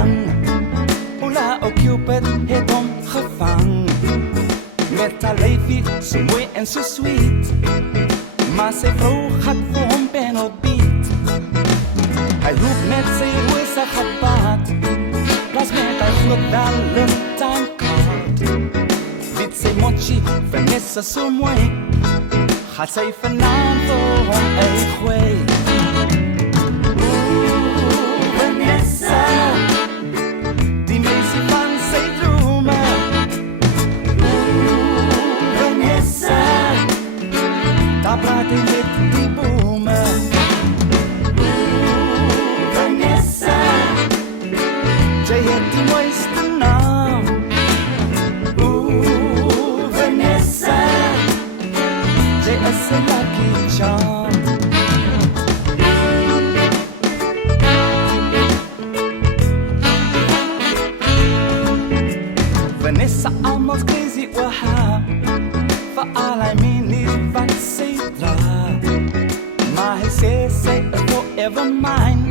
lang. Ula o Cupid het hom gevang. Met haar leefie so mooi en so sweet, maar sy vrou gat vir hom panel beat. Hy loop met sy rosa gepaard, plas met haar groot Valentine-kaart. Dit sy mochi, Vanessa so mooi, gaat sy vanavond vir hom uitgooi. Vanessa, die meisie van sy drome. Vanessa, daar praat hy met die bome. Vanessa, jy het die mooiste naam. Vanessa, jy is 'n lucky charm. Vanessa almost crazy oor haar, vir al hy minis wat sy dra. Maar hy sê sy is forever mine,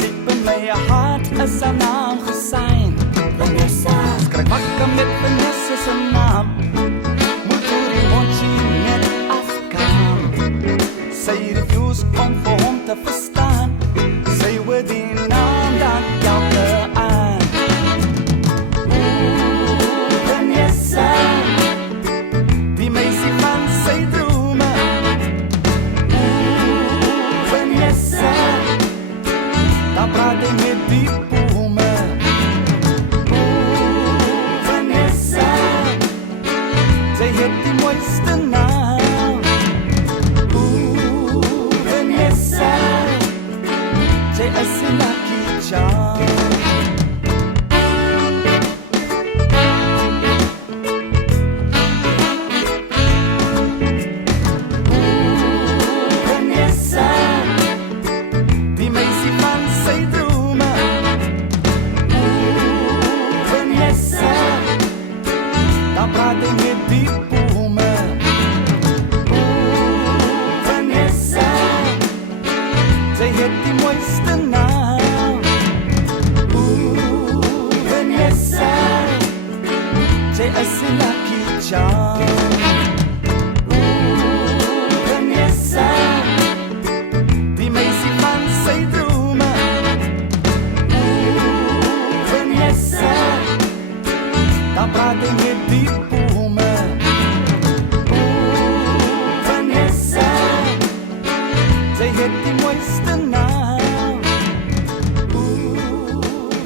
diep in my hart is haar naam gesign. Vanessa, skryf wakker met Vanessa se naam, moet door die mondje net afgaan. Sy refuse om vir hom te verstaan, sy wil die naam dan elke aan. Vanessa, die meisie van sy drome. Vanessa, daar praat hy met die bome. Vanessa, sy het die mooiste naam. Vanessa, sy is 'n lucky charm. Vanessa, die meisie van sy drome. Vanessa, daar praat hy met die bome. Vanessa, sy het die mooiste naam. Vanessa, sy is 'n lucky charm. Vanessa, die meisie van sy drome. Vanessa, daar praat hy met die bome. Vanessa, sy het die mooiste naam.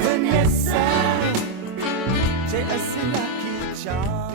Vanessa, sy is 'n lucky charm.